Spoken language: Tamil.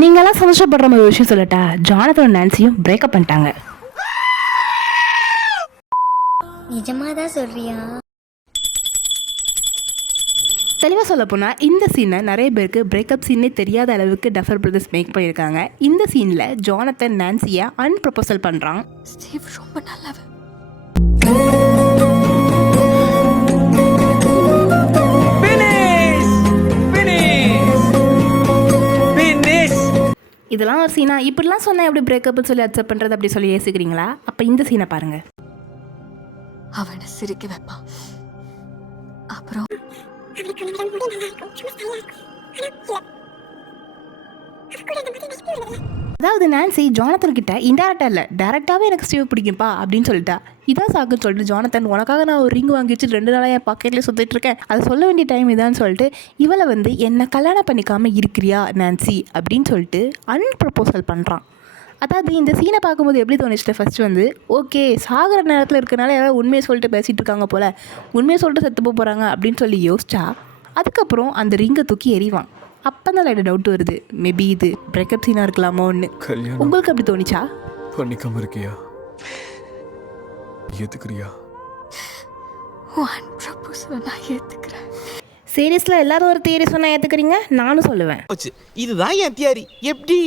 நீங்களாம் சந்தோஷப்படுற மாதிரி ஒரு விஷயம் சொல்லட்டா, ஜானத்தனும் நான்சியும் பிரேக்கப் பண்ணிட்டாங்க. நிஜமாதான் சொல்றியா? தெளிவாக சொல்ல போனால் இந்த சீனை நிறைய பேருக்கு பிரேக்கப் சீனே தெரியாத அளவுக்கு டஃபர் பிரதர்ஸ் மேக் பண்ணியிருக்காங்க. இந்த சீனில் ஜானத்தன் நான்சியை அன்ப்ரப்போசல் பண்ணுறான். ஸ்டீவ் ரொம்ப நல்லவன். இதெல்லாம் ஒரு சீனா? இப்படிலாம் சொன்னால் எப்படி பிரேக்கப்னு சொல்லி அக்செப்ட் பண்ணுறது அப்படி சொல்லி யோசிக்கிறீங்களா? அப்போ இந்த சீனை பாருங்கள். அவனை சிரிக்க வைப்பான். அப்புறம் அதாவது நான்சி ஜானத்தன் கிட்ட இன்டெரக்டா இல்லை டேரெக்டாகவே எனக்கு ஸ்டீவ் பிடிக்கும்பா அப்படின்னு சொல்லிட்டா. இதான் சாக்குன்னு சொல்லிட்டு ஜானத்தன் உனக்காக நான் ஒரு ரிங் வாங்கி வச்சு 2 நாளாக என் பாக்கெட்லேயே சுற்றிட்டு இருக்கேன், அதை சொல்ல வேண்டிய டைம் இதான்னு சொல்லிட்டு இவளை வந்து என்னை கல்யாணம் பண்ணிக்காமல் இருக்கிறியா நான்சி அப்படின்னு சொல்லிட்டு அன்ப்ரப்போசல் பண்ணுறான். அதாவது இந்த சீனை பார்க்கும்போது எப்படி தோணுச்சுட்டு ஃபஸ்ட்டு வந்து ஓகே சாகிற நேரத்தில் இருக்கிறனால யாராவது உண்மையை சொல்லிட்டு பேசிகிட்டு இருக்காங்க போல், உண்மையை சொல்லிட்டு செத்து போகிறாங்க அப்படின்னு சொல்லி யோசிச்சா அதுக்கப்புறம் அந்த ரிங்கை தூக்கி எறிவான். அப்போ தான் லைட்டாக டவுட் வருது, மேபி இது பிரேக்கப் சீனாக இருக்கலாமோன்னு. உங்களுக்கு அப்படி தோணிச்சா? பண்ணிக்காம இருக்கியா? ஏத்துக்கிறியா? நான் ஏத்துக்கிறேன். சீரியஸில் எல்லாரும் ஒரு தியரி சொன்னால் ஏற்றுக்கிறீங்க, நானும் சொல்லுவேன். இதுதான் என் தியரி. எப்படி